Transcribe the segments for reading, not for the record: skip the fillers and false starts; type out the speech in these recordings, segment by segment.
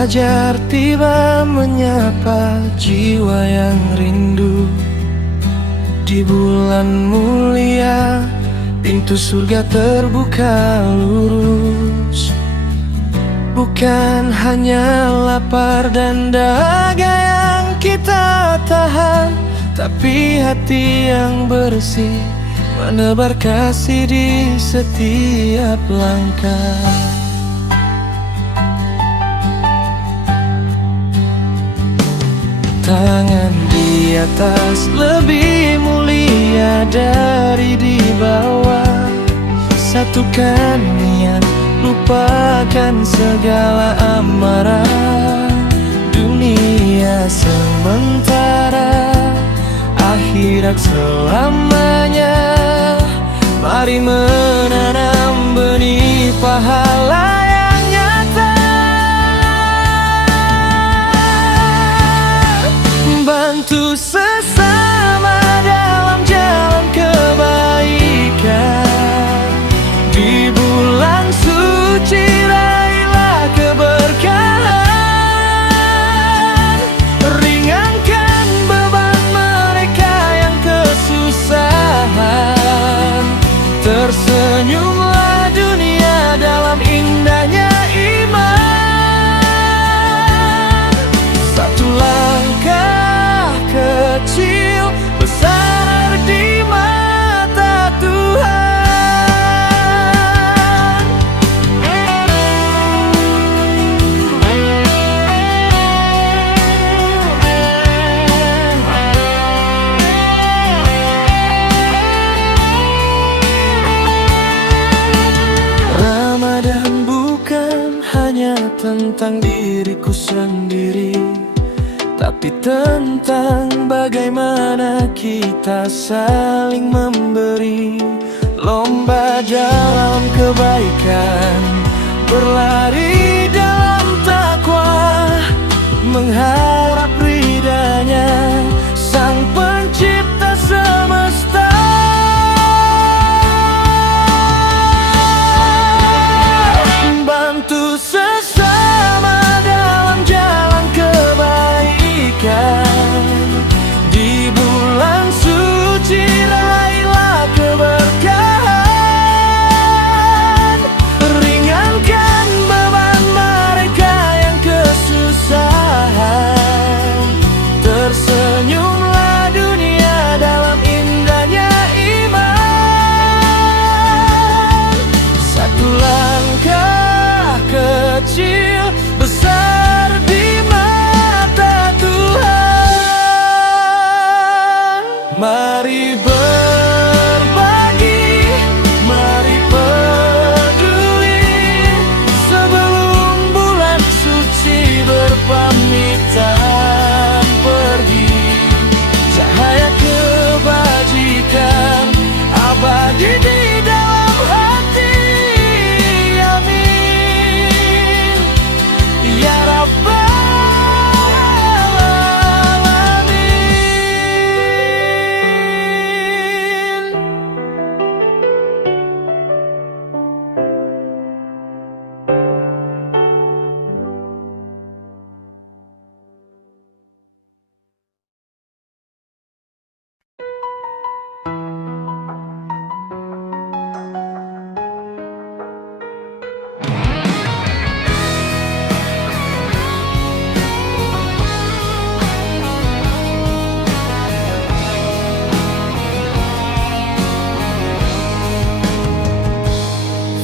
Fajar tiba menyapa jiwa yang rindu. Di bulan mulia, pintu surga terbuka lurus. Bukan hanya lapar dan dahaga yang kita tahan, tapi hati yang bersih menebar kasih di setiap langkah. Tangan di atas lebih mulia dari di bawah. Satukan niat, lupakan segala amarah. Dunia sementara, akhirat selamanya. Mari menanam benih pahala yang nyata. Bantu sesama dalam jalan kebaikan. Di bulan suci raihlah keberkahan. Ringankan beban mereka yang kesusahan. Tersenyumlah dunia dalam indahnya iman. Satu langkah kecil besar di mata Tuhan. Ramadan bukan hanya tentang diriku sendiri, tapi tentang bagaimana kita saling memberi. Lomba dalam kebaikan, berlari dalam takwa, mengharap ridanya Sang Pencipta semesta. Bantu sesama dalam jalan kebaikan. Di bulan suci raihlah keberkahan. Ringankan beban mereka yang kesusahan. Tersenyumlah dunia dalam indahnya iman. Satu langkah kecil besar di mata Tuhan. Mari berbagi, mari peduli, sebelum bulan suci berpamitan pergi. Cahaya kebajikan abadi di dalam hati. Amin ya Rabbal alamin.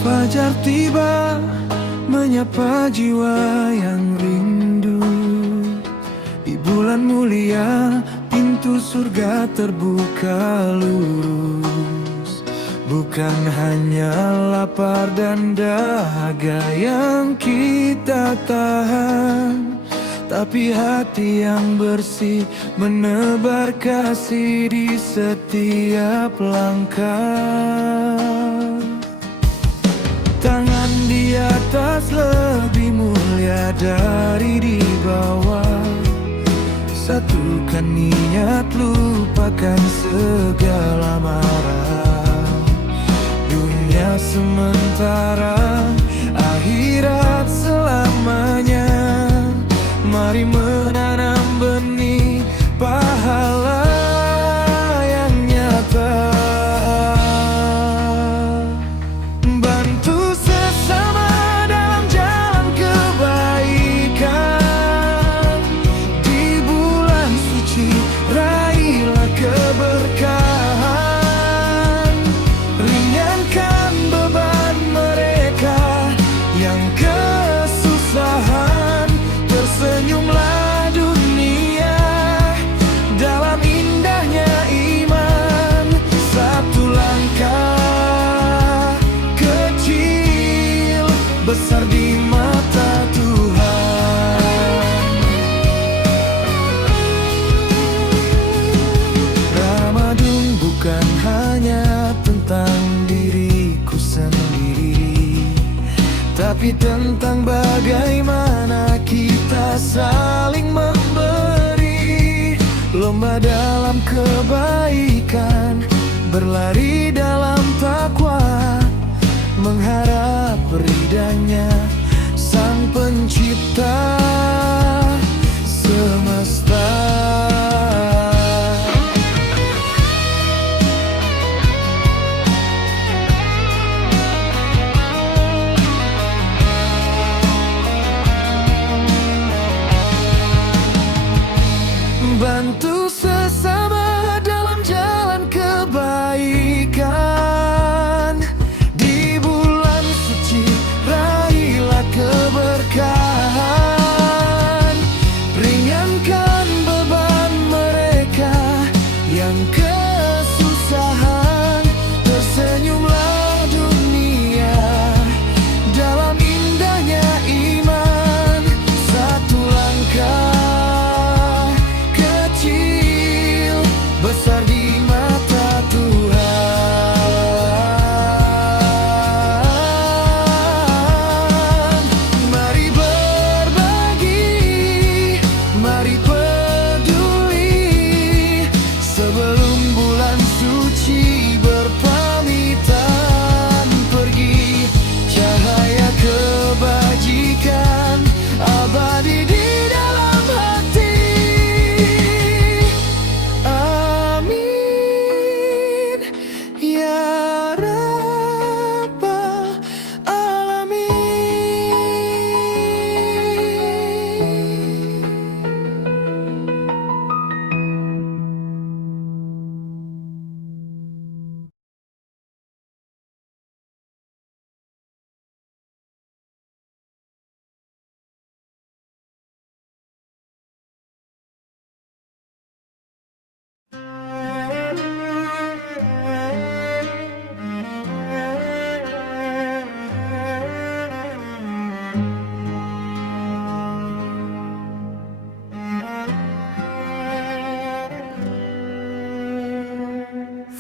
Fajar tiba menyapa jiwa yang rindu. Di bulan mulia, pintu surga terbuka lurus. Bukan hanya lapar dan dahaga yang kita tahan, tapi hati yang bersih menebar kasih di setiap langkah. Tangan di atas lebih mulia dari di bawah. Satukan niat, lupakan segala marah. Dunia sementara, akhirat selamanya. Mari menanam benih pahala yang nyata. Bantu sesama dalam jalan kebaikan. Di bulan suci raihlah keberkahan. Ringankan beban mereka yang kesusahan. Tersenyumlah dunia dalam indahnya iman. Satu langkah kecil besar di mata Tuhan. Ramadan bukan hanya tentang diriku sendiri, tapi tentang bagaimana kita saling memberi. Lomba dalam kebaikan, berlari dalam takwa, mengharap ridhanya Sang Pencipta semesta. Bantu sesama dalam jalan kebaikan. Di bulan suci raihlah keberkahan. Ringankan beban mereka yang kesusahan. Tersenyumlah dunia dalam indahnya iman. Satu langkah besar di mata Tuhan. Mari berbagi, mari peduli, sebelum bulan suci berpamitan pergi. Cahaya kebajikan abadi di dalam hati. Ya Rabbal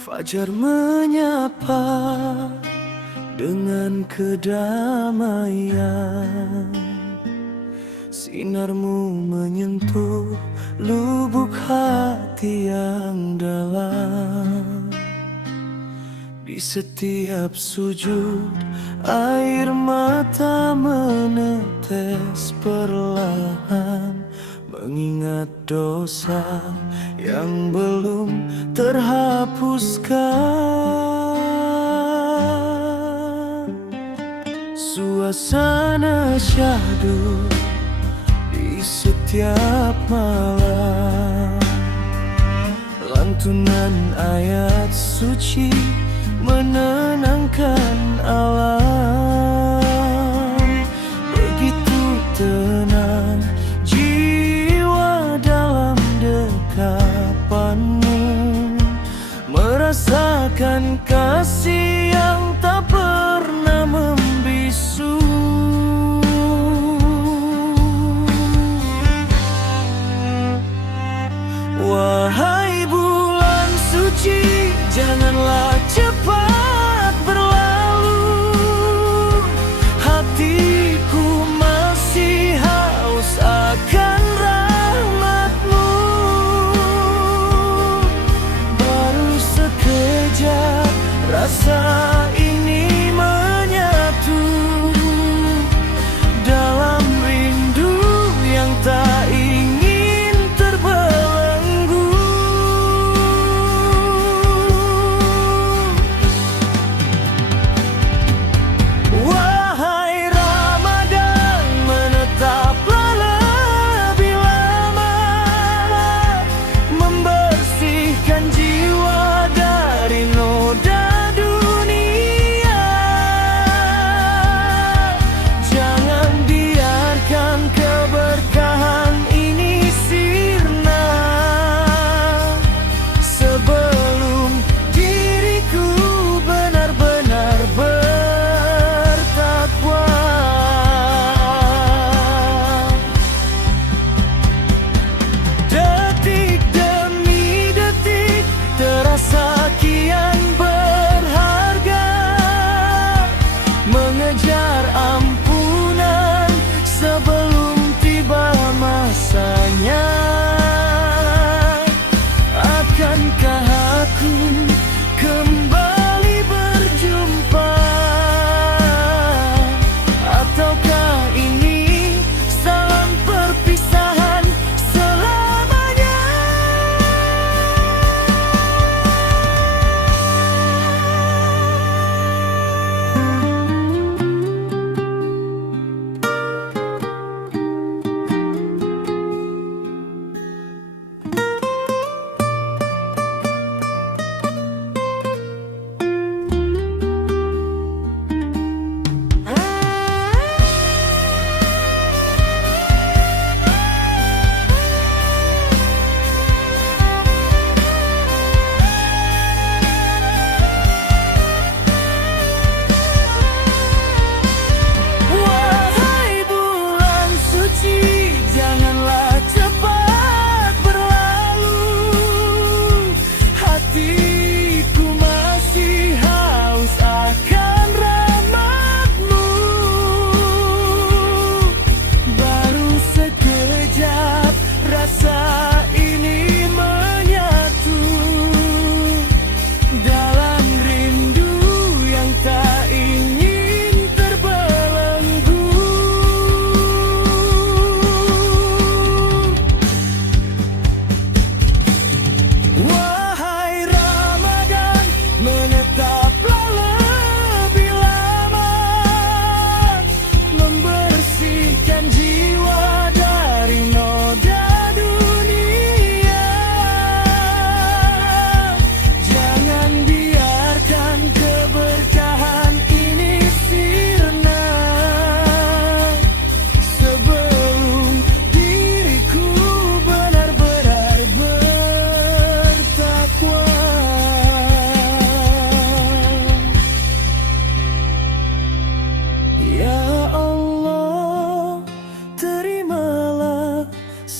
Fajar menyapa dengan kedamaian. Sinarmu menyentuh lubuk hati yang dalam. Di setiap sujud air mata menetes perlahan, mengingat dosa yang belum terhapuskan. Suasana syahdu di setiap malam, lantunan ayat suci menenangkan alam. Begitu tenang jiwa dalam dekapanmu, merasakan kasih yang tak pernah membisu. Wahai bulan suci, janganlah cepat berlalu.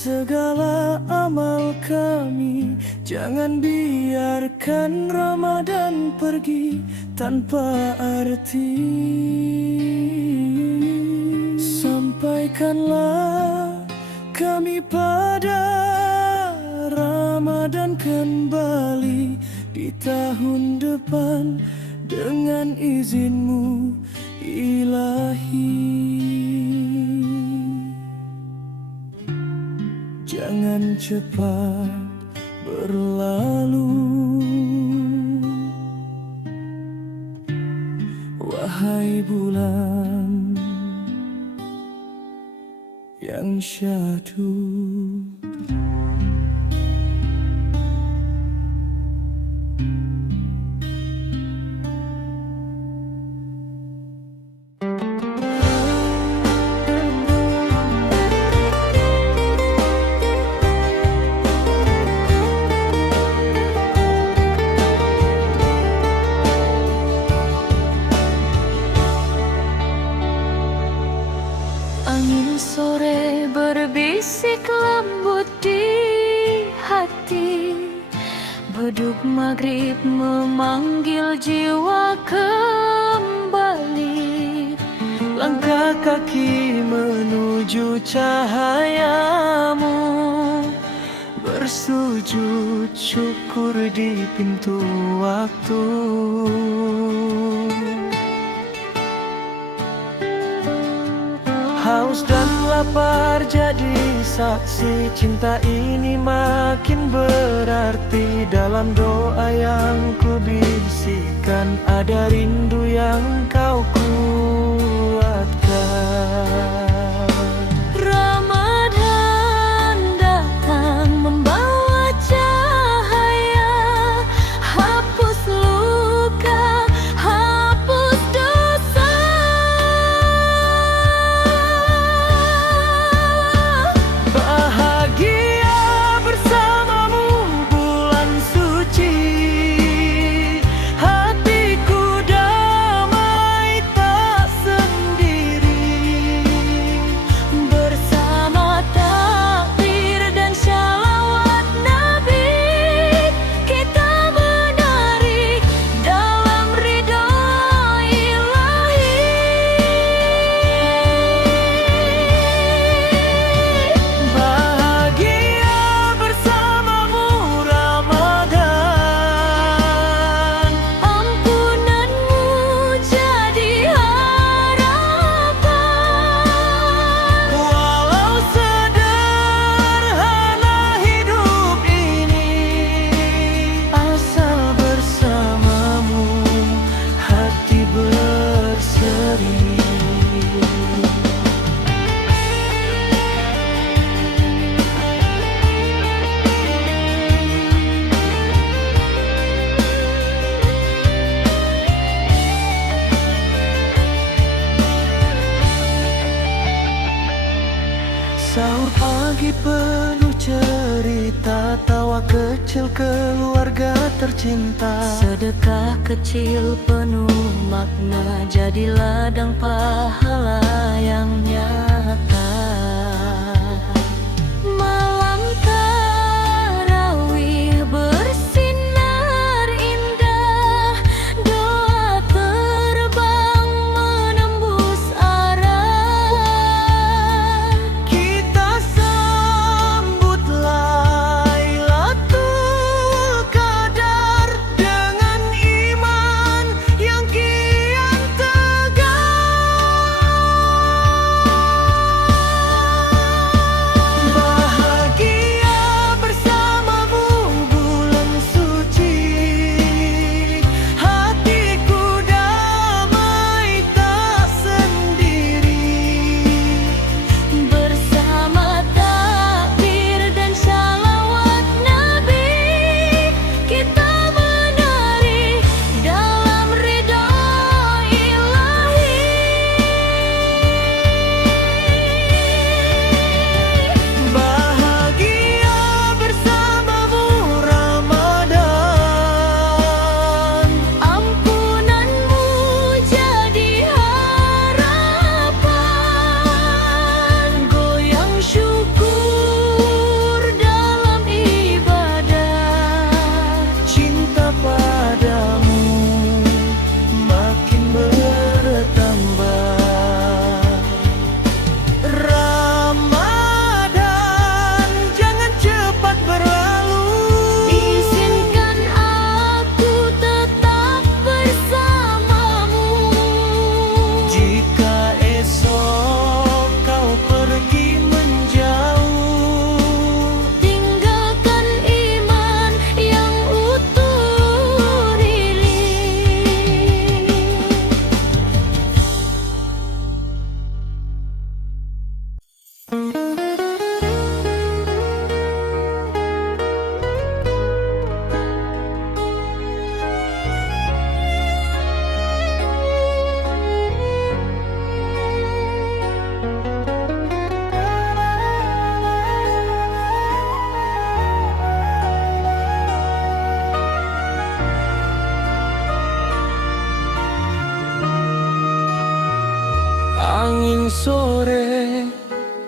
segala amal kami. Jangan biarkan Ramadan pergi tanpa arti. Sampaikanlah kami pada Ramadan kembali di tahun depan dengan izin-Mu Ilahi. Jangan cepat berlalu, wahai bulan yang syahdu. Angin sore berbisik lembut di hati, beduk maghrib memanggil jiwa kembali. Langkah kaki menuju cahayamu, bersujud syukur di pintu waktu. Haus dan lapar jadi saksi, cinta ini makin berarti. Dalam doa yang ku bisikan ada rindu yang kau kuatkan. Ramadan datang membawa cahaya, hapus luka, hapus dosa. Bahagia bersamamu bulan suci, hatiku damai tak sendiri. Bersama takbir dan shalawat Nabi, kita menari dalam ridho Ilahi. Bahagia bersamamu Ramadan, Ampunanmu jadi harapan. walau sederhana hidup ini, asal bersamamu hati berseri. Sahur pagi penuh cerita, tawa kecil keluarga tercinta. Sedekah kecil penuh makna, jadi ladang pahala yang nyata. Malam tarawih bersinar indah, doa terbang menembus arah. Kita sambut Lailatul Qadar dengan iman yang kian tegar.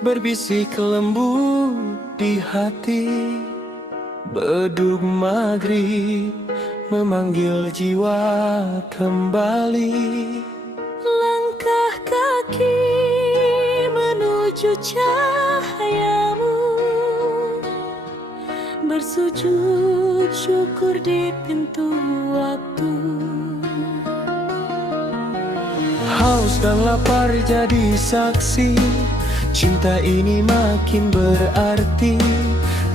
berbisik lembut di hati. Bedug maghrib memanggil jiwa kembali. Langkah kaki menuju cahayamu, bersujud syukur di pintu waktu. Haus dan lapar jadi saksi, cinta ini makin berarti.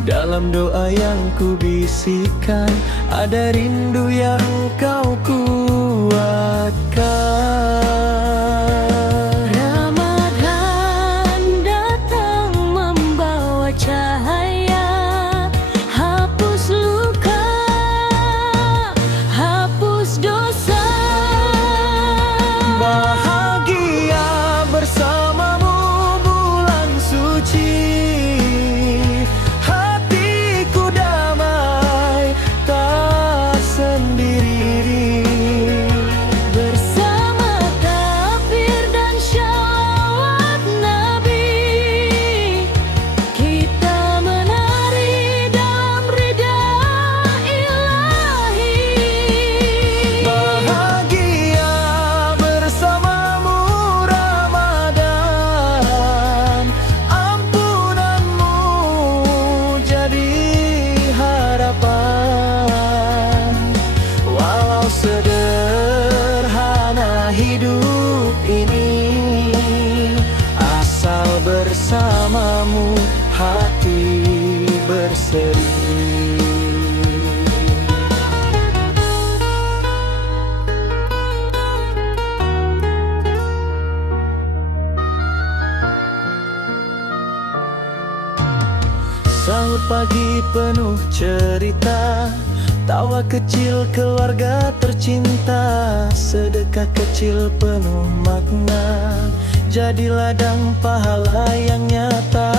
Dalam doa yang ku bisikan, ada rindu yang kau kuatkan. Ramadan datang membawa cahaya, hapus luka, hapus dosa. Bahagia bersamamu bulan suci, hatiku damai tak sendiri. Bersama takbir dan syalawat Nabi, kita menari dalam ridha ilahi. Bahagia bersamamu Ramadan, ampunanmu jadi harapan. Walau sederhana hidup ini, asal bersamamu hati berseri. Sahur pagi penuh cerita, tawa kecil keluarga tercinta, sedekah kecil penuh makna, jadi ladang pahala yang nyata.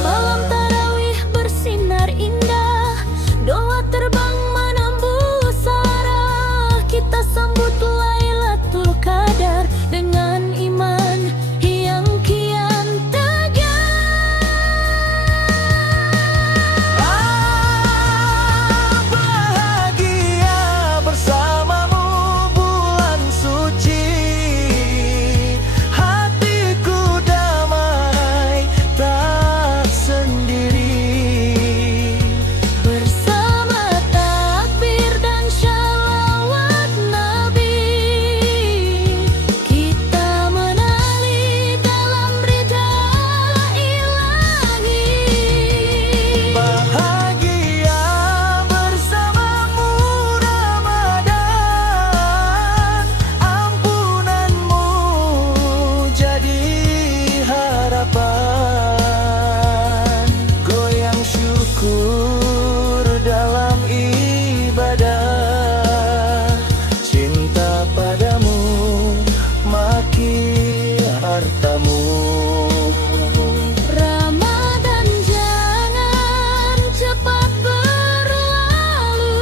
Malam tarawih bersinar indah, doa terbang menembus arah. Kita sambut Lailatul Qadar dengan iman yang kian tegar. Bahagia bersamamu bulan suci, hatiku damai tak sendiri. Bersama takbir dan syalawat Nabi, kita menari dalam ridha ilahi. Bahagia bersamamu Ramadan, ampunanmu jadi harapan. Goyang syukur dalam ibadah, cinta padamu makin hartamu. Ramadan jangan cepat berlalu,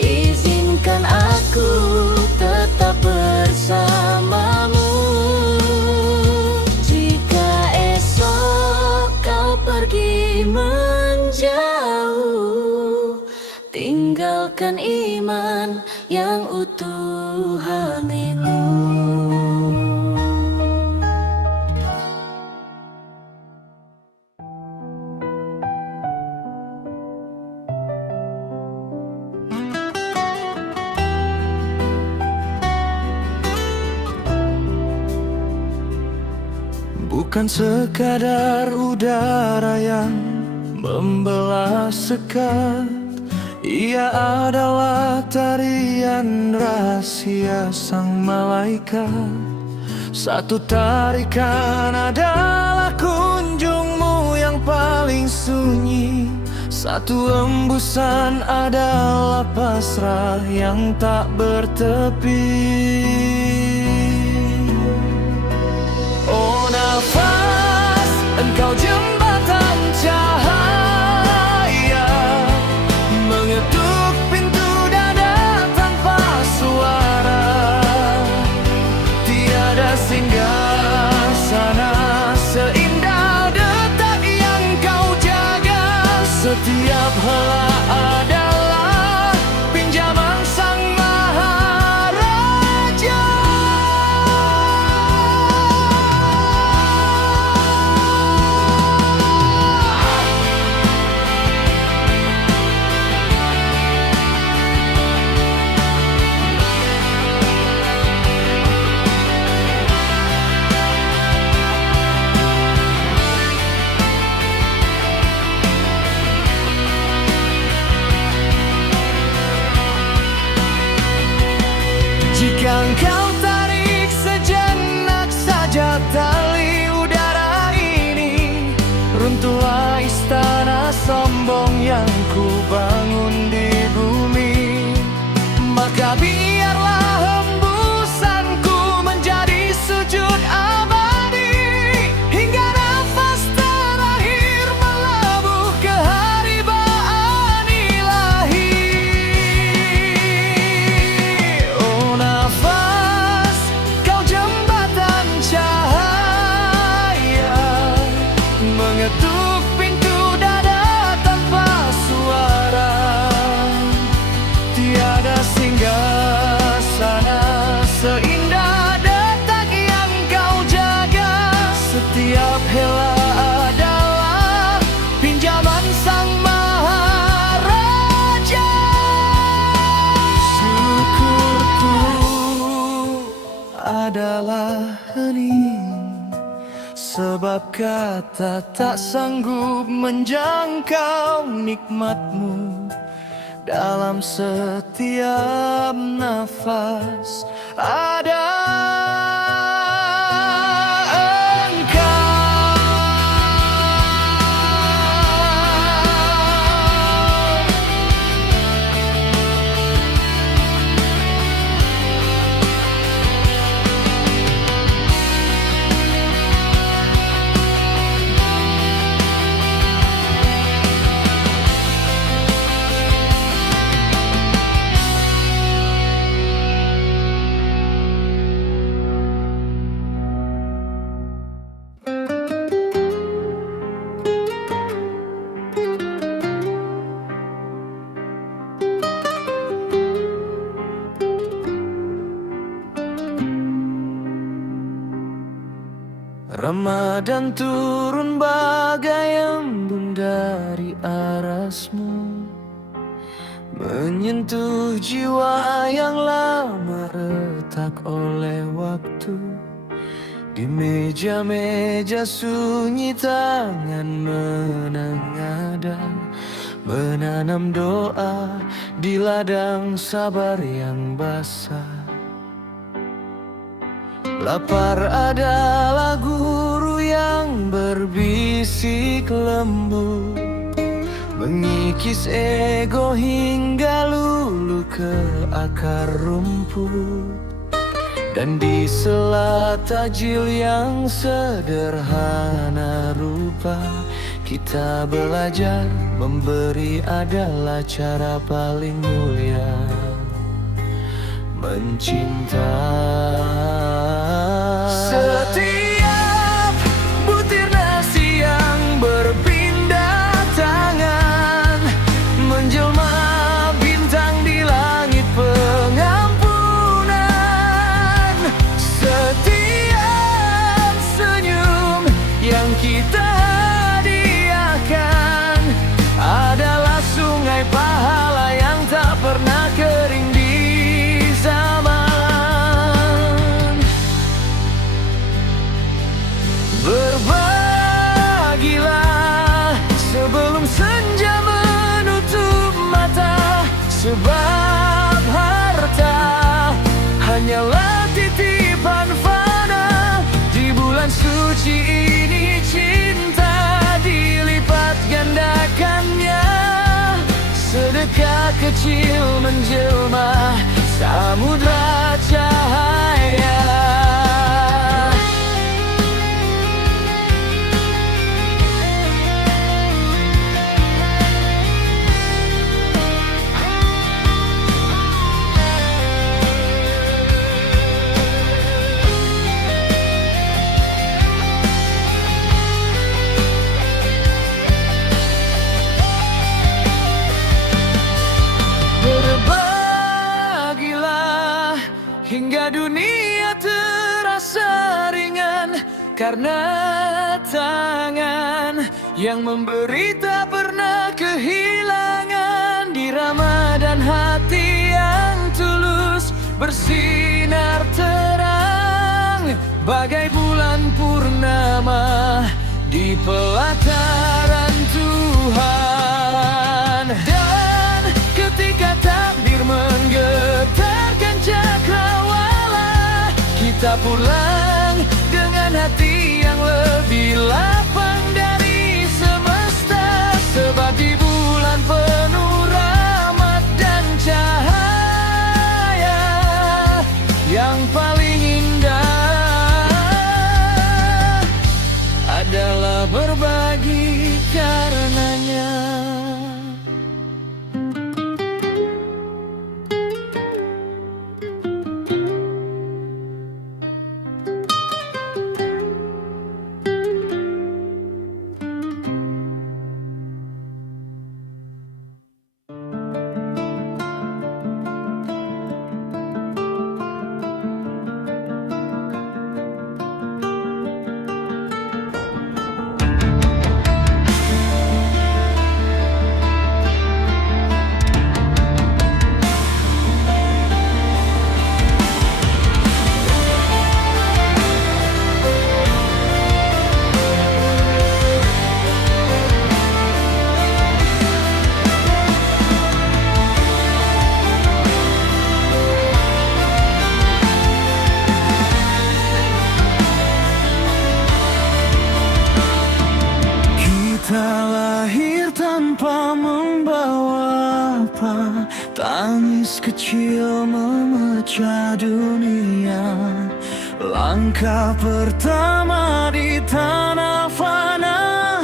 izinkan aku tetap bersamamu. Jika esok kau pergi menjauh, tinggalkan iman yang utuh hatimu. Bukan sekadar udara yang membelah sekat, ia adalah tarian rahasia sang malaikat. Satu tarikan adalah kunjungmu yang paling sunyi, satu embusan adalah pasrah yang tak bertepi. Oh nafas, engkau jembatan cahaya, mengetuk pintu dada tanpa suara. Tiada singgah sana seindah Setiap helai adalah pinjaman Sang Maharaja. Jika engkau tarik sejenak saja tali udara ini, runtuhlah istana sombong yang ku bangun di bumi. Maka biarlah hembusanku menjadi sujud abadi, hingga nafas terakhir melabuh keharibaan ilahi. Oh nafas, kau jembatan cahaya, mengetuk pintu dada tanpa suara. Tiada singgasana seindah detak yang kau jaga. Setiap helai adalah pinjaman Sang Maharaja. Syukurku adalah hening, sebab kata tak sanggup menjangkau nikmatmu. Dalam setiap nafas ada Ramadan turun bagai embun dari arasmu, menyentuh jiwa yang lama retak oleh waktu. Di meja-meja sunyi tangan menengadah, menanam doa di ladang sabar yang basah. Lapar adalah guru yang berbisik lembut, mengikis ego hingga luluh ke akar rumput. Dan di sela tajil yang sederhana rupa, kita belajar memberi adalah cara paling mulia mencinta. Setiap butir nasi yang berpindah tangan menjelma bintang di langit pengampunan. Setiap senyum yang kita hadiahkan adalah sungai pahala yang tak pernah kering di zaman. Berbagilah sebelum senja menutup mata, sebab harta hanyalah titipan fana. Di bulan suci ini cinta dilipat gandakannya, sedekah kecil menjelma samudra cahaya. karena tangan yang memberi tak pernah kehilangan. Di Ramadan hati yang tulus bersinar terang, bagai bulan purnama di pelataran Tuhan. Dan ketika takdir menggetarkan cakrawala, kita pulang dengan hati yang lebih lapang dari semesta. Sebab di bulan penuh rahmat dan cahaya, yang paling indah adalah berbagi karenanya. Lahir tanpa membawa apa, tangis kecil memecah dunia. Langkah pertama di tanah fana,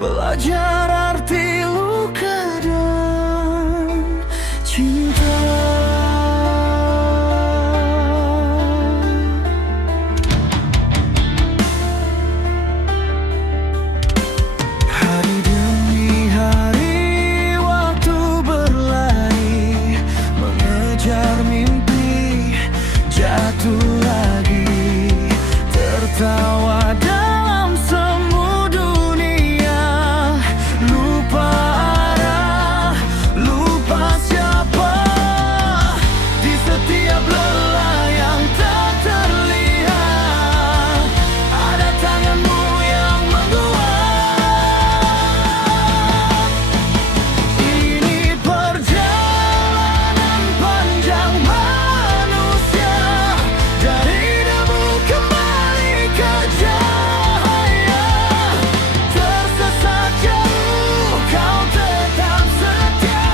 belajar arti luka dan cinta. Tertawa dalam semu dunia, lupa arah, lupa siapa. Di setiap lelah yang tak terlihat, ada tanganmu yang menguat. Ini perjalanan panjang manusia, dari debu kembali ke cahaya. Tersesat jauh, kau tetap setia,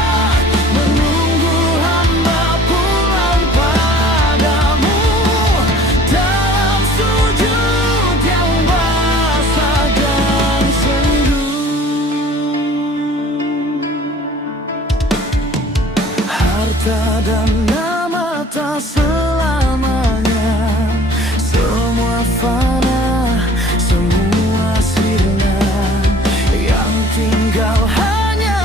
menunggu hamba pulang padamu. Dalam sujud yang basah dan sendu, harta dan nama tak selamanya, semua fana, semua sirna. Yang tinggal hanya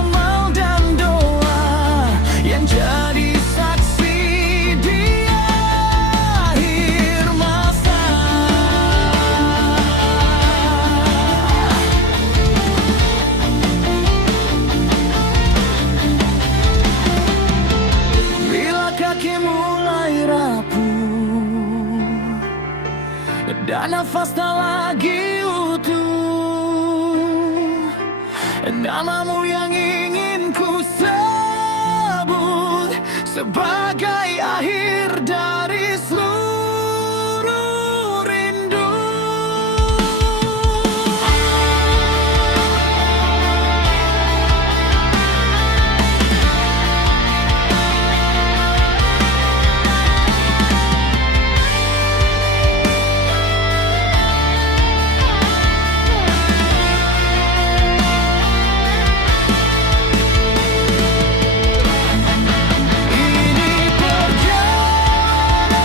amal dan doa, yang jadi saksi di akhir masa. Bila kaki mulai rapuh dan nafas tak lagi utuh, namamu yang ingin ku sebut sebagai akhir dari seluruh rindu. Ini perjalanan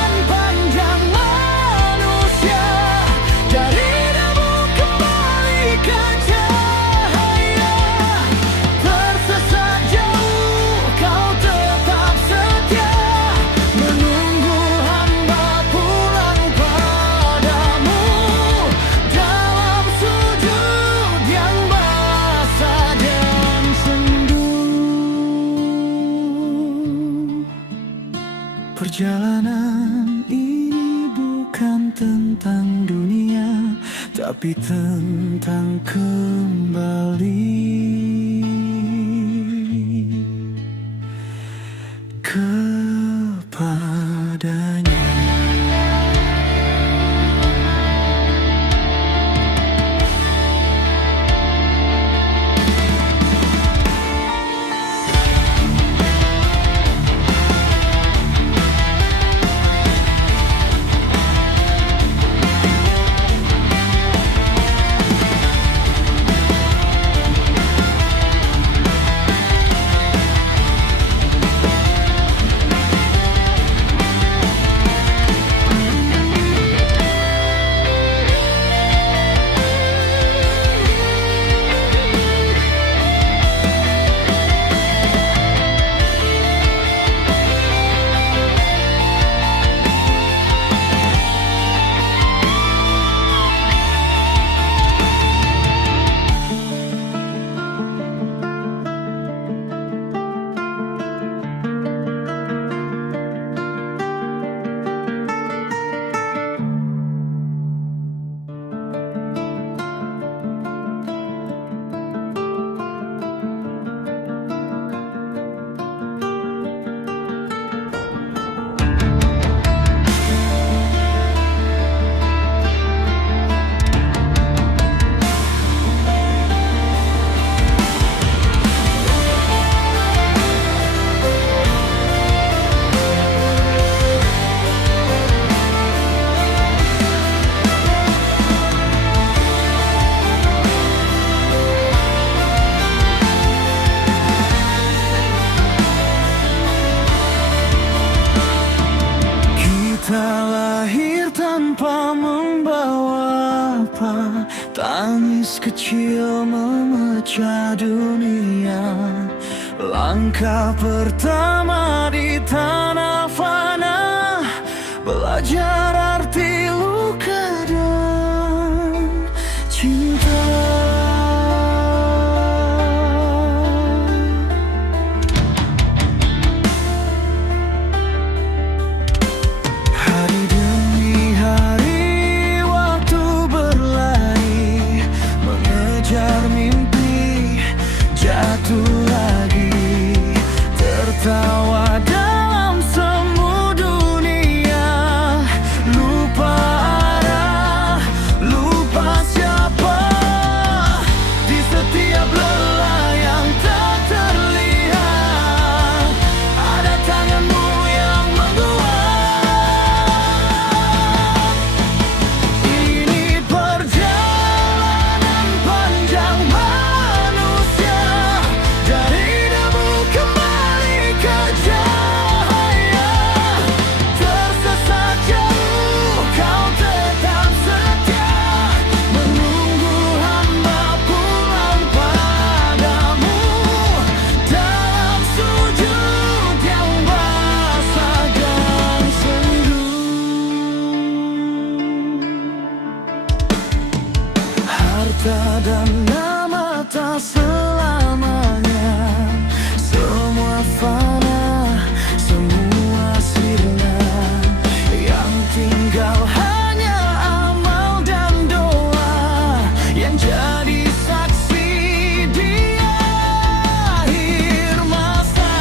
Perjalanan ini bukan tentang dunia, tapi tentang kembali kepadanya. Kita lahir tanpa membawa apa, tangis kecil memecah dunia. Langkah pertama di tanah fana, belajar arti luka dan cinta. Tertawa dalam semu dunia, lupa arah, lupa siapa. Di setiap lelah yang tak terlihat, ada tanganmu yang menguat. Ini perjalanan panjang manusia, dari debu kembali ke cahaya. Tersesat jauh, kau tetap setia, menunggu hamba pulang padamu. Dalam sujud yang basahkan sendu, harta dan nama tak selamanya, semua fana, semua sirna. Yang tinggal hanya amal dan doa, yang jadi saksi di akhir masa.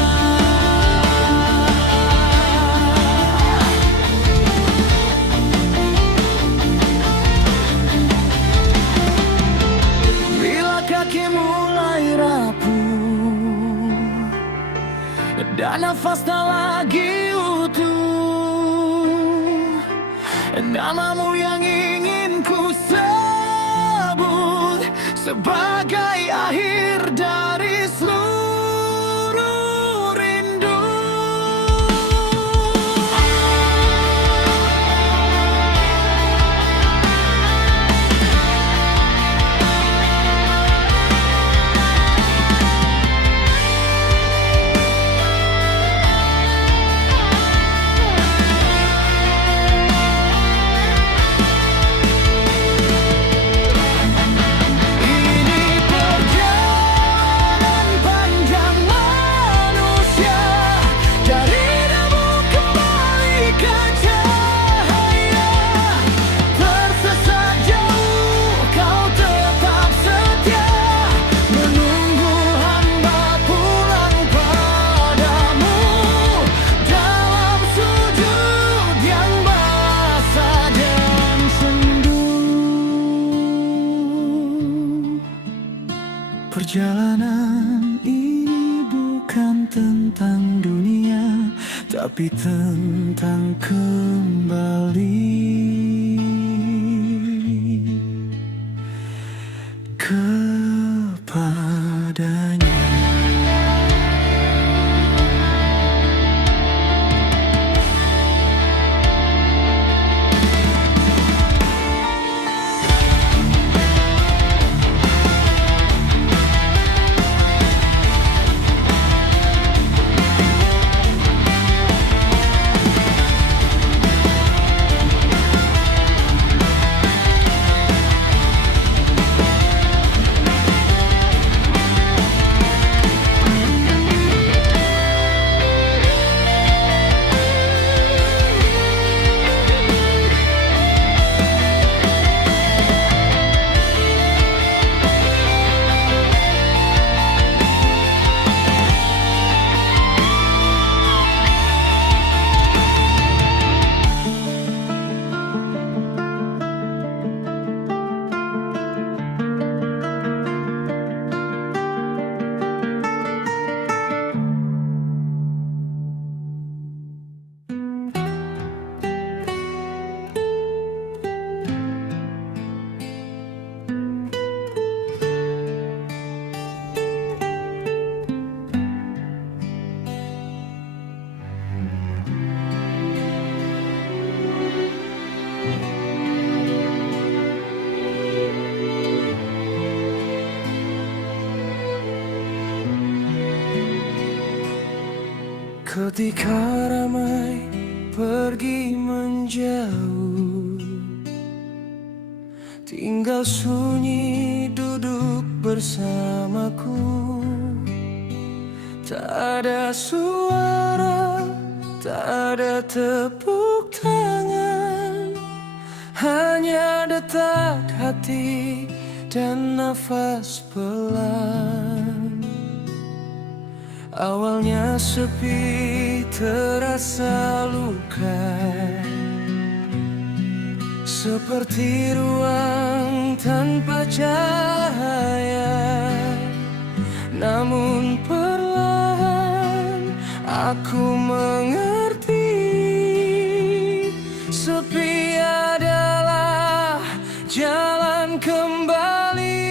Bila kaki mulai rapuh dan nafas tak lagi utuh, namamu yang ingin ku sebut sebagai akhir dari seluruh rindu. Ini perjalanan Perjalanan ini bukan tentang dunia, tapi tentang kembali kepadanya. Ketika ramai pergi menjauh, tinggal sunyi duduk bersamaku. Tak ada suara, tak ada tepuk tangan, hanya detak hati dan nafas pelan. Awalnya sepi, terasa luka, seperti ruang tanpa cahaya. Namun perlahan aku mengerti, sepi adalah jalan kembali.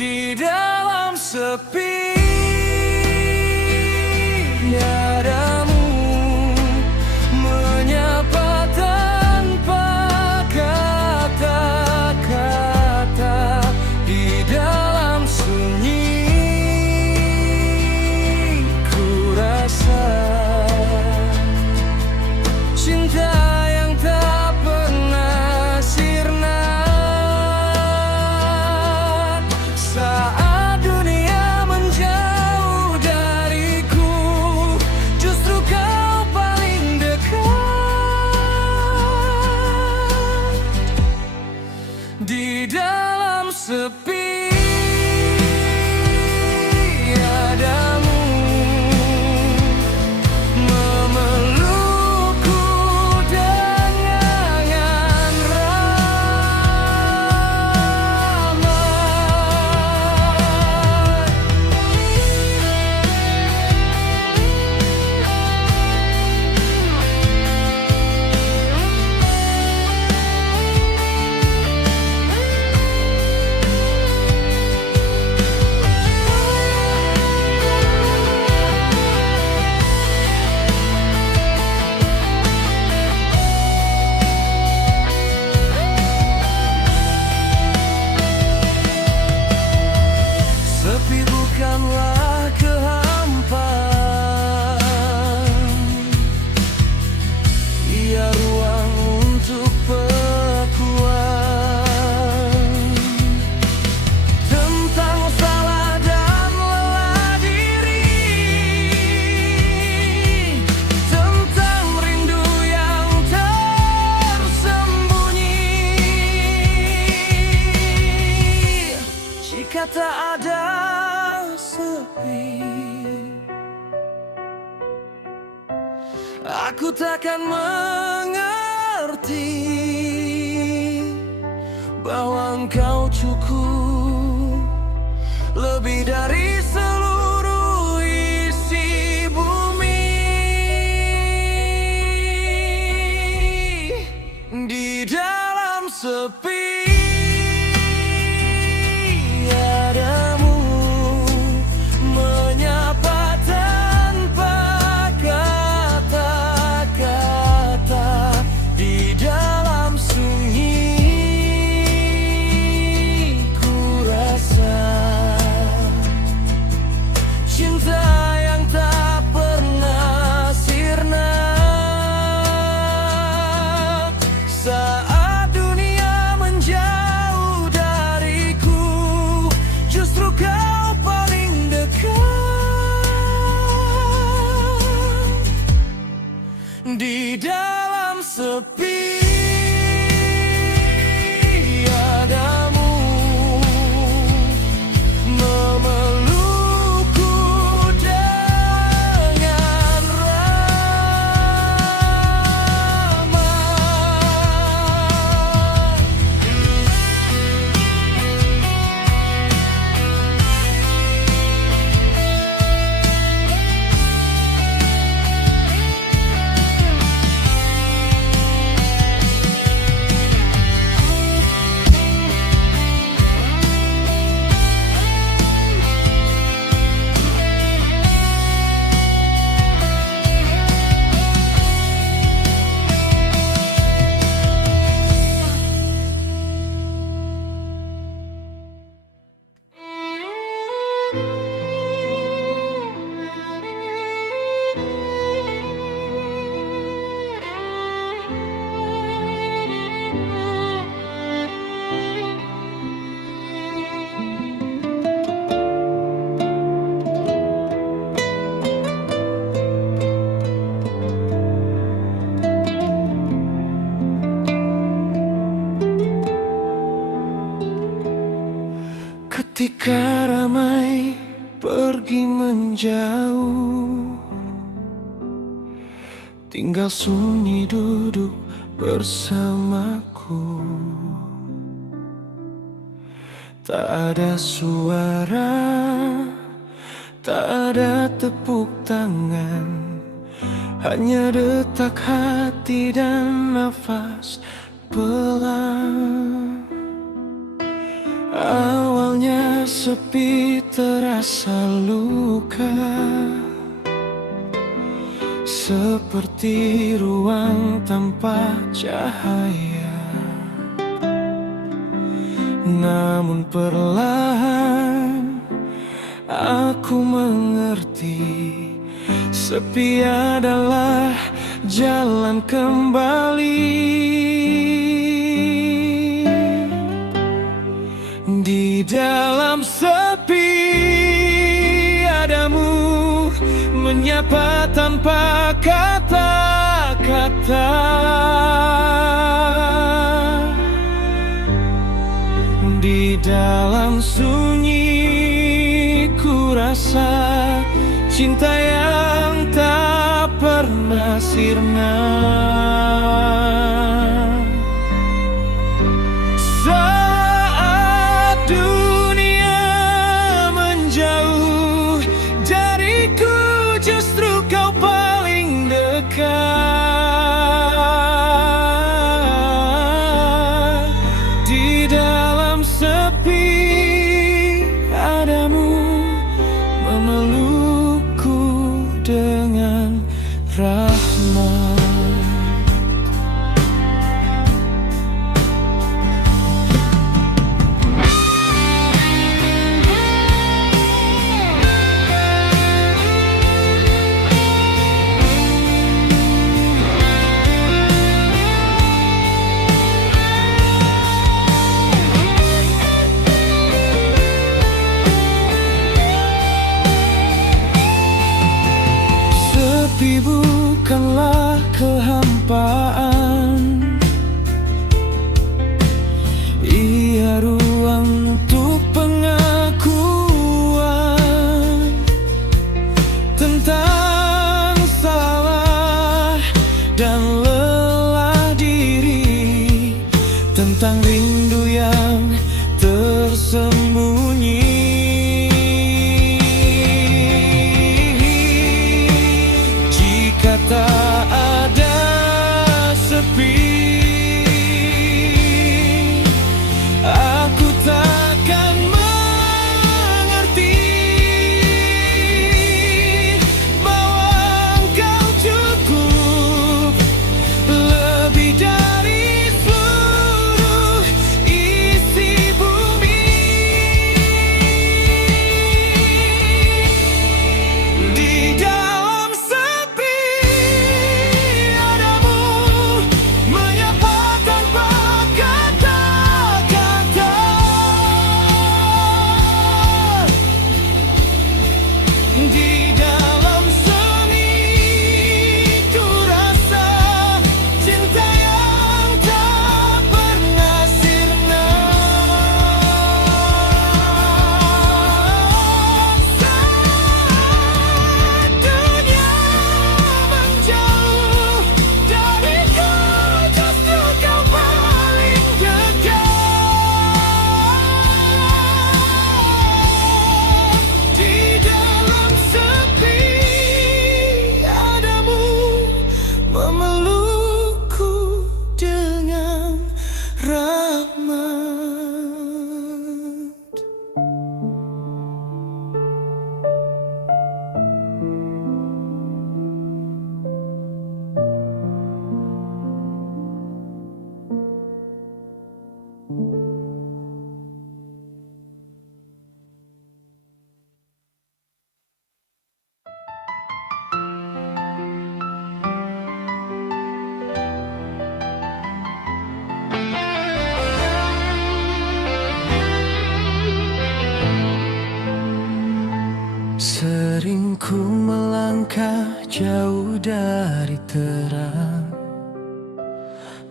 Di dalam sepi tiadamu menyapa tanpa kata-kata. Di dalam sunyi ku rasa cinta yang tak pernah sirna. Saat dunia menjauh dariku, justru kau paling dekat. Di dalam sepi adamu memelukku dengan ramai. Sepi bukanlah kehampaan, ia ruang untuk pengakuan tentang salah dan lelah diri, tentang rindu yang tersembunyi. Jika tak ada sepi, aku takkan mengerti bahwa engkau cukup lebih dari seluruh isi bumi. Di dalam sepi adamu, menyapa tanpa kata-kata. Di dalam sunyi ku rasa cinta yang tak pernah sirna. Saat dunia menjauh dariku, justru kau paling dekat. Di dalam sepi adamu, memelukku dengan ramah. Ketika ramai pergi menjauh, tinggal sunyi duduk bersamaku. Tak ada suara, tak ada tepuk tangan, hanya detak hati dan nafas pelan. Awalnya sepi terasa luka, seperti ruang tanpa cahaya. Namun perlahan aku mengerti, sepi adalah jalan kembali. Di dalam sepi adamu, menyapa tanpa kata-kata. Di dalam sunyi ku rasa cinta yang tak pernah sirna. Di dalam sepi adamu, memelukku dengan rahmat. Sepi bukanlah kehampaan, ia ruang untuk pengakuan tentang salah dan lelah diri, tentang rindu yang melangkah jauh dari terang,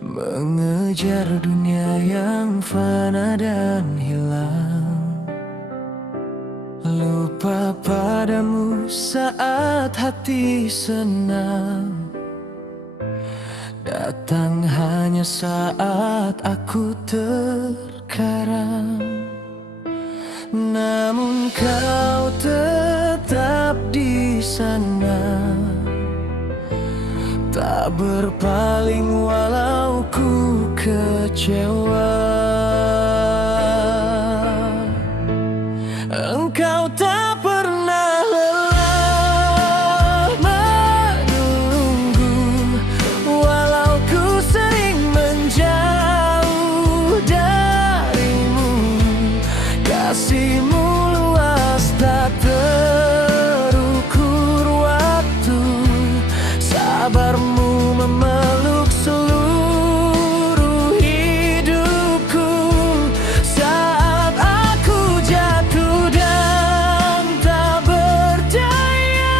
mengejar dunia yang fana dan hilang. Lupa padamu saat hati senang, datang hanya saat aku terkarang. Namun kau tetap di sana, tak berpaling walau ku kecewa. Engkau tak pernah lelah menunggu, walau ku sering menjauh darimu. Kasihmu luas tak terukur waktu, sabarmu memeluk seluruh hidupku. Saat aku jatuh dan tak berdaya,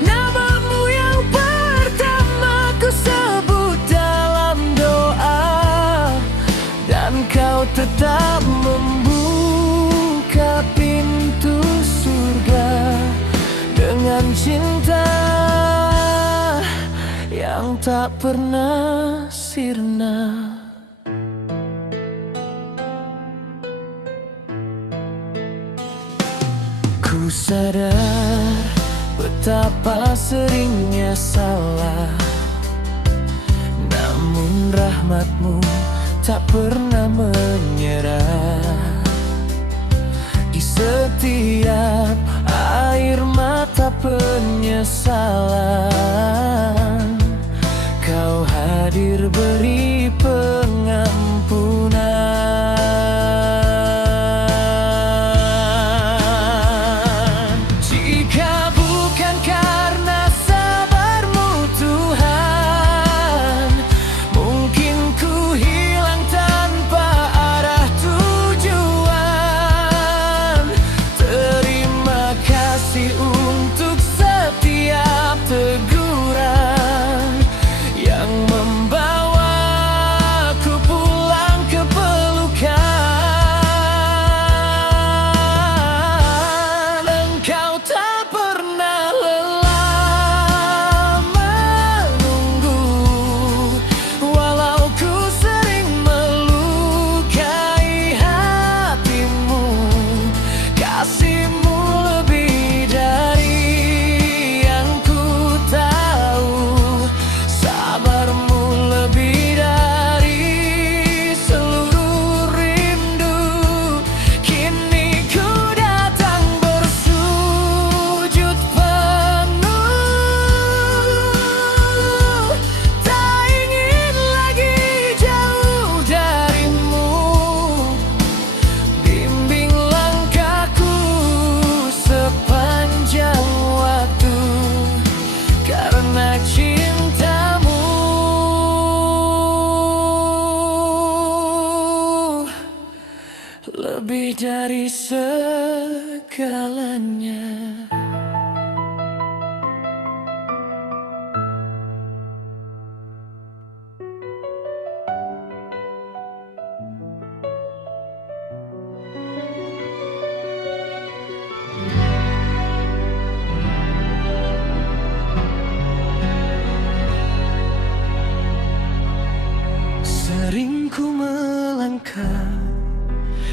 namamu yang pertama ku sebut dalam doa, dan kau tetap membuka pintu surga dengan cinta yang tak pernah sirna. Ku sadar betapa seringnya salah, namun rahmatmu tak pernah menyerah. Di setiap air mata penyesalan, kau hadir beri pengampunan. Jika bukan karena sabarmu Tuhan, mungkin ku hilang tanpa arah tujuan. Terima kasih untuk setiap teguran yang membawaku pulang ke pelukan. Engkau tak pernah lelah menunggu, walau ku sering melukai hatimu. Kasihmu lebih dari yang ku tahu, sabarmu lebih dari seluruh rindu. Kini ku datang bersujud penuh, tak ingin lagi jauh darimu. Bimbing langkahku sepanjang waktu, karena cintamu lebih dari segalanya. Sering ku melangkah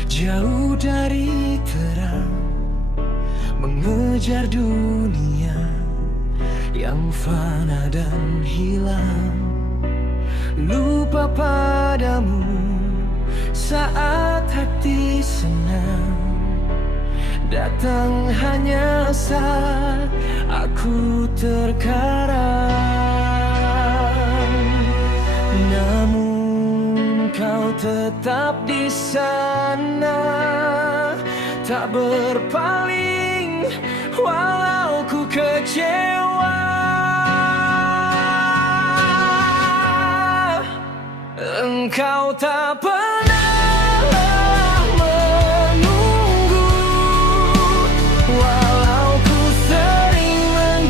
jauh dari terang, mengejar dunia yang fana dan hilang. Lupa padamu saat hati senang, datang hanya saat aku terkarang. Namun kau tetap di sana, tak berpaling walau ku kecewa. Engkau tak pernah menunggu, walau ku sering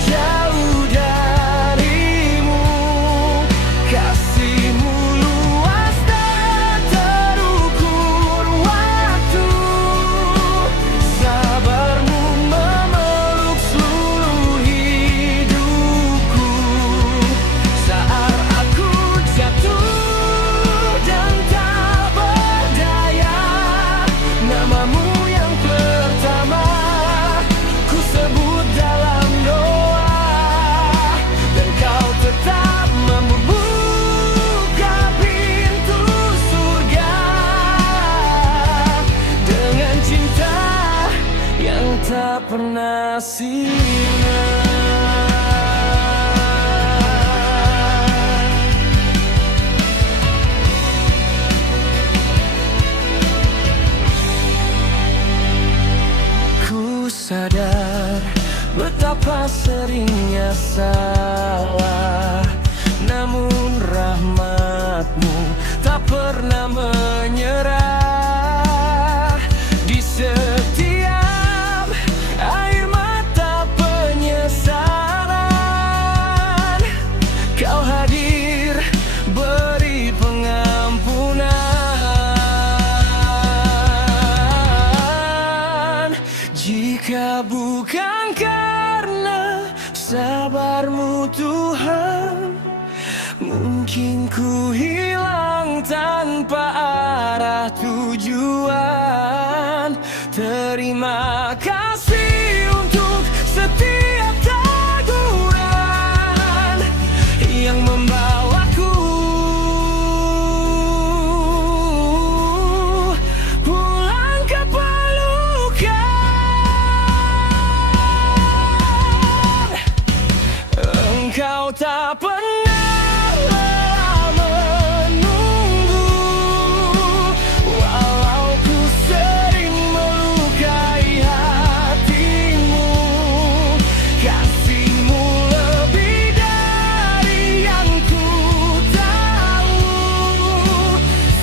pernah sirna. Ku sadar betapa seringnya salah, namun rahmat-Mu tak pernah menyerah. Di setiap air mata penyesalan, Kau hadir beri pengampunan. Jika bukan karena sabar-Mu Tuhan, mungkin ku hilang tanpa arah tujuan. Terima kasih untuk setiap teguran yang membawaku pulang ke pelukan. Engkau tak pernah lelah menunggu, walau ku sering melukai hatimu. Kasih-Mu lebih dari yang ku tahu,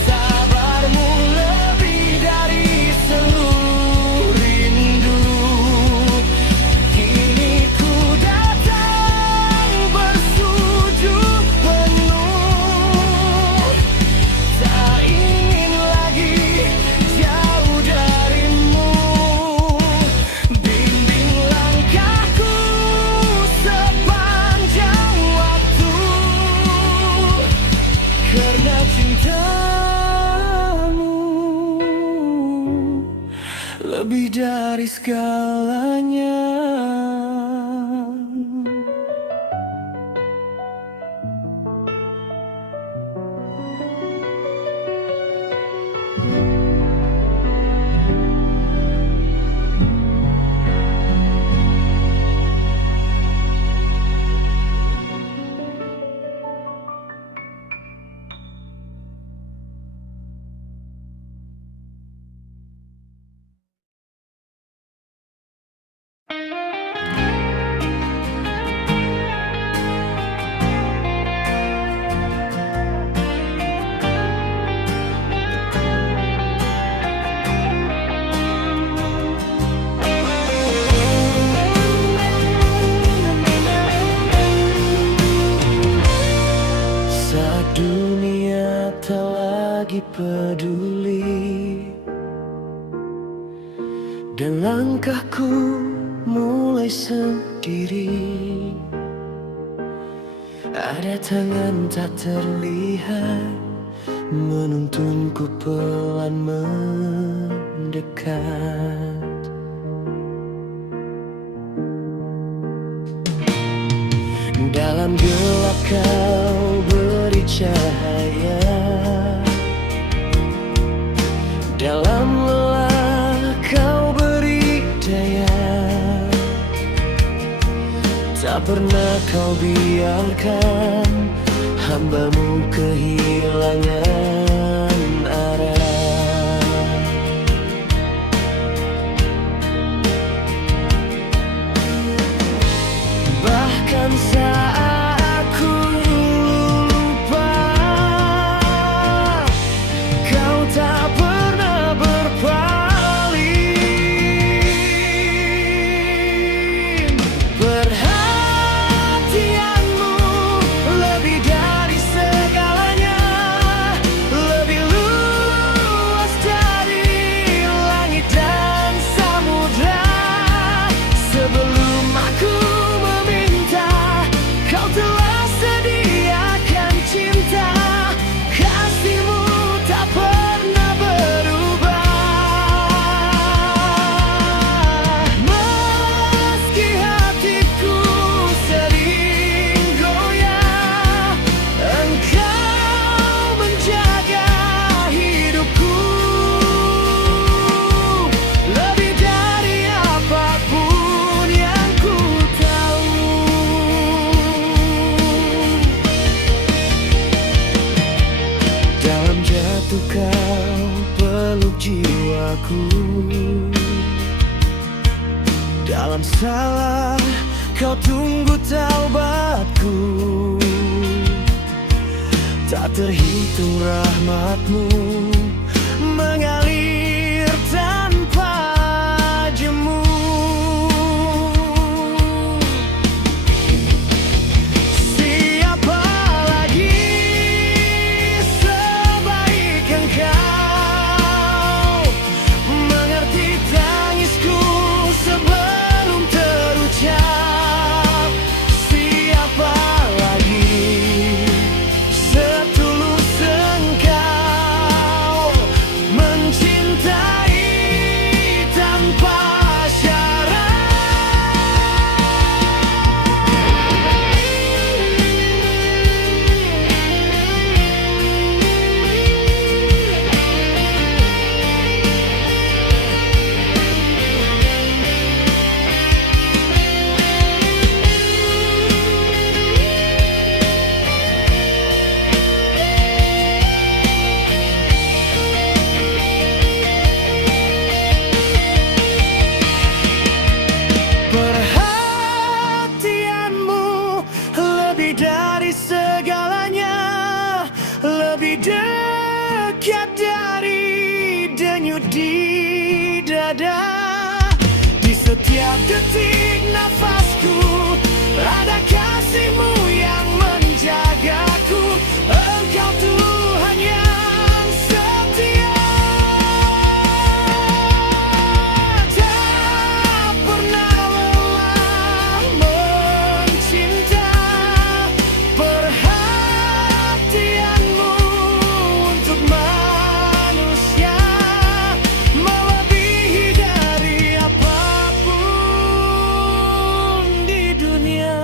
sabar-Mu lebih dari seluruh rindu. Kini ku datang bersujud penuh, tak ingin lagi jauh dari-Mu. Bimbing langkahku sepanjang waktu, karena cinta-Mu lebih dari segalanya. Saat dunia tak lagi peduli dan langkahku mulai sendiri, ada tangan tak terlihat menuntunku pelan mendekat. Dalam gelap Kau beri cahaya, dalam lelah Kau beri daya. Tak pernah Kau biarkan hamba-Mu kehilangan arah. Bahkan saat aku lupa, Kau tak pernah berpaling. Perhatian-Mu lebih dari segalanya, jiwaku. Dalam salah kau tunggu taubatku, tak terhitung rahmatmu mengalir tanpa jemu. Siapa lagi sebaik engkau mengerti tangisku sebelum terucap? Siapa lagi setulus engkau mencintai tanpa syarat? Perhatianmu lebih dari segalanya, lebih dekat dari denyut di dada. Di setiap detik nafasku ada kasih-Mu yang menjagaku. Engkau Tuhan yang setia, tak pernah lelah mencinta. Perhatianmu untuk manusia melebihi dari apapun di dunia.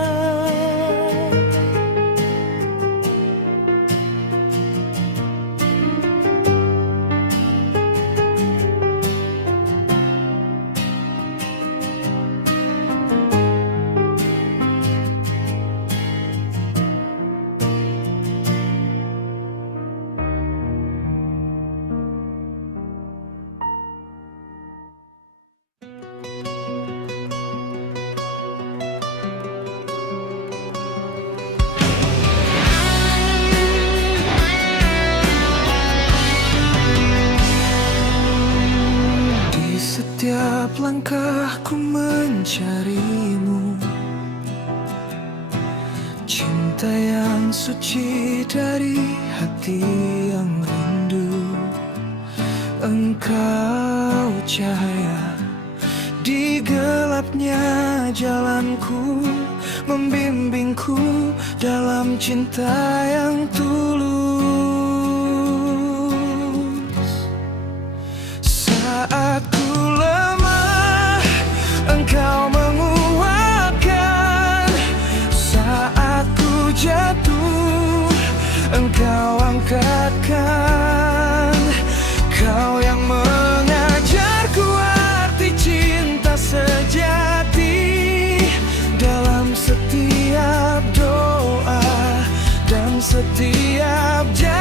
Di setiap langkahku mencari-Mu, cinta yang suci dari hati yang rindu. Engkau cahaya di gelapnya jalanku, membimbingku dalam cinta yang tulus. Saat ku lemah, Engkau menguatkan. Saat ku jatuh, Engkau angkatkan. Kau yang mengajarku arti cinta sejati dalam setiap doa dan setiap janji.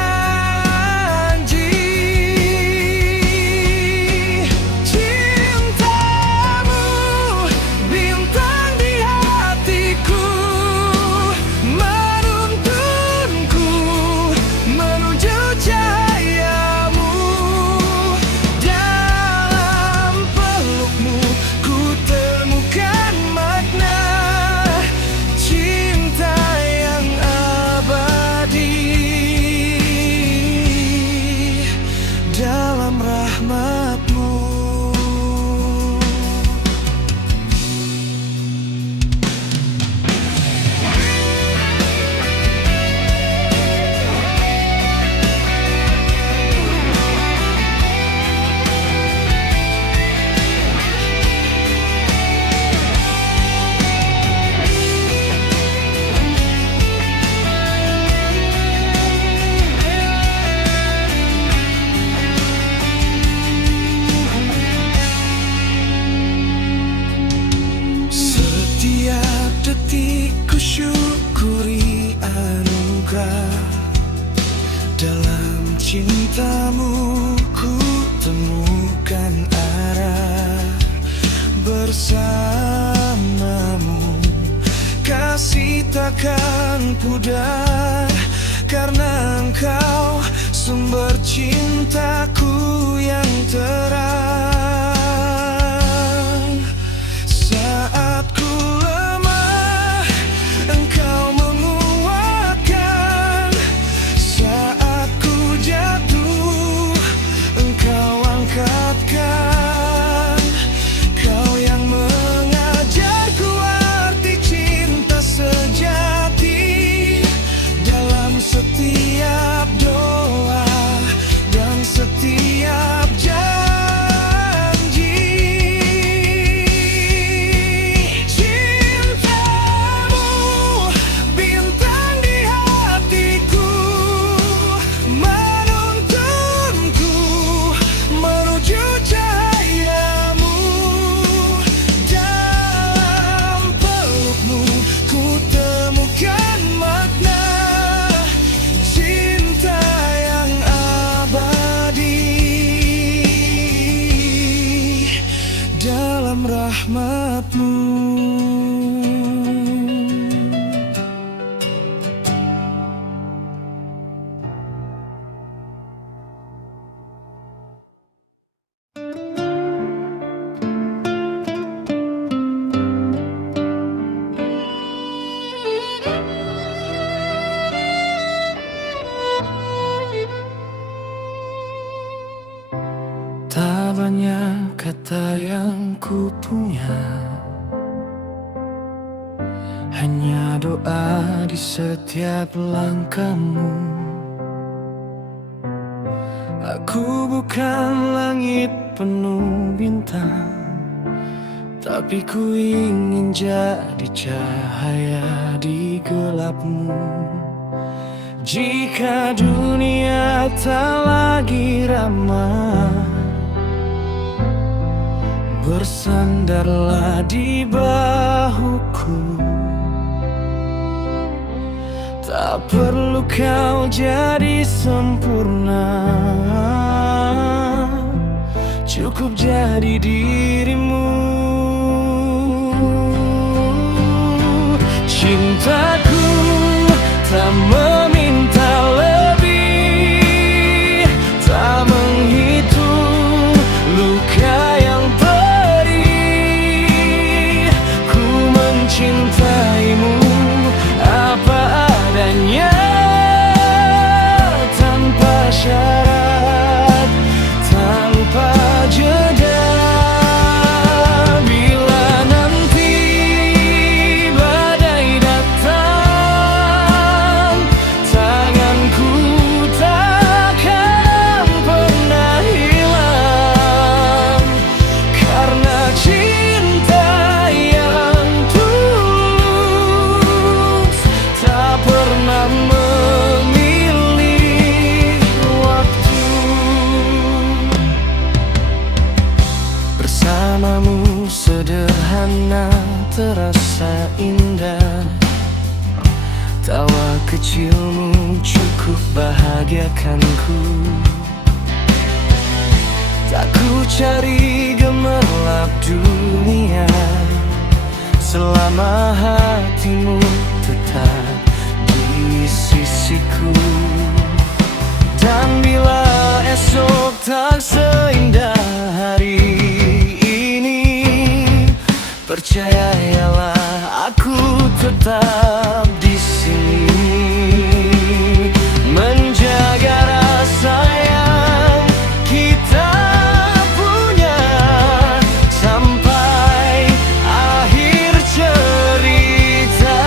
Cinta-Mu bintang di hatiku, menuntunku menuju cahaya-Mu. Dalam peluk-Mu ku temukan makna cinta yang abadi. Dalam rahmat-Mu. Setiap detik ku syukuri anugerah. Dalam cinta-Mu ku temui bersamamu. Kasih takkan pudar, karena engkau sumber cintaku yang terang. Saat ku lemah, engkau menguatkan. Saat ku jatuh, engkau angkatkan. Kau yang mengajarku arti cinta sejati, dalam setiap doa dan setiap janji. Cintamu bintang di hatiku, menuntunku menuju cahayamu. Dalam pelukmu ku temukan makna cinta yang abadi. Dalam rahmatmu. Tak banyak kata yang ku punya, hanya doa di setiap langkahmu. Aku bukan langit penuh bintang, tapi ku ingin jadi cahaya di gelapmu. Jika dunia tak lagi ramah, bersandarlah di bahuku. Tak perlu kau jadi sempurna, cukup jadi dirimu. Cintaku tak meminta lebih, tak menghitung luka yang perih. Ku mencintaimu apa adanya, tanpa syarat, tanpa jeda. Bila nanti badai datang, tanganku takkan pernah hilang, karena cinta yang tulus tak pernah memilih waktu. Bersamamu sederhana terasa indah, tawa kecilmu cukup bahagiakanku. Tak ku cari gemerlap dunia, selama hatimu tetap di sisiku. Dan bila esok tak seindah hari ini, percayalah aku tetap di sini, menjaga rasa yang kita punya sampai akhir cerita.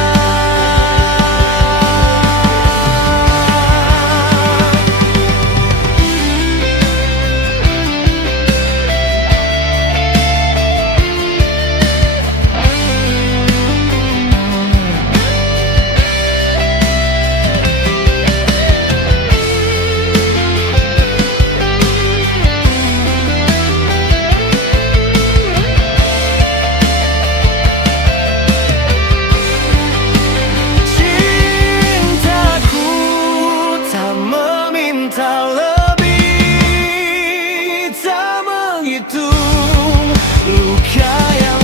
Luka yang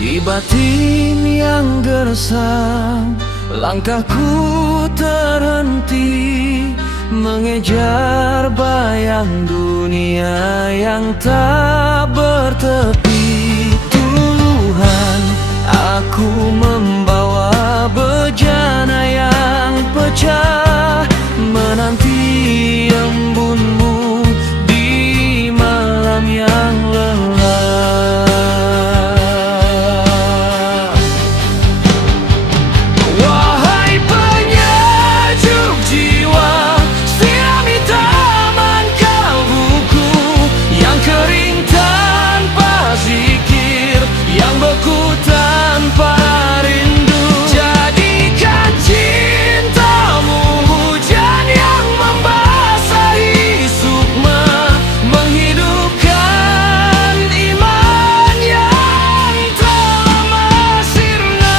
Di batin yang gersang, langkahku terhenti, mengejar bayang dunia yang tak bertepi. Tuhan, aku membawa bejana yang pecah, menanti embunmu di malam yang lelah. Wahai penyejuk jiwa, sirami taman kalbuku yang kering tanpa zikir, yang beku tanpa rindu. Jadikan cintamu hujan yang membasahi sukma, menghidupkan iman yang telah sirna.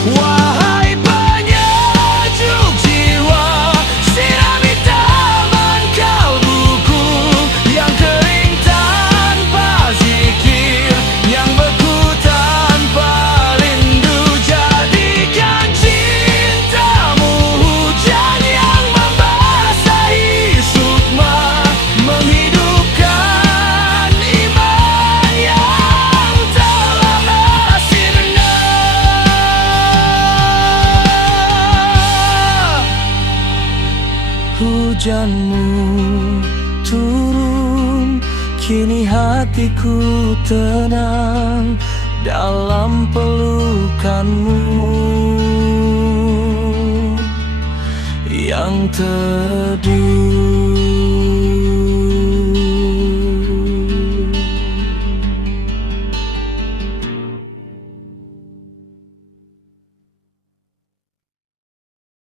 Wahai penyejuk jiwa, sirami taman kalbuku yang kering tanpa zikir, yang beku tanpa rindu. Jadikan cintamu hujan yang membasahi sukma, menghidupkan iman yang telah sirna. Hujanmu turun, kini hatiku tenang dalam pelukanmu yang teduh.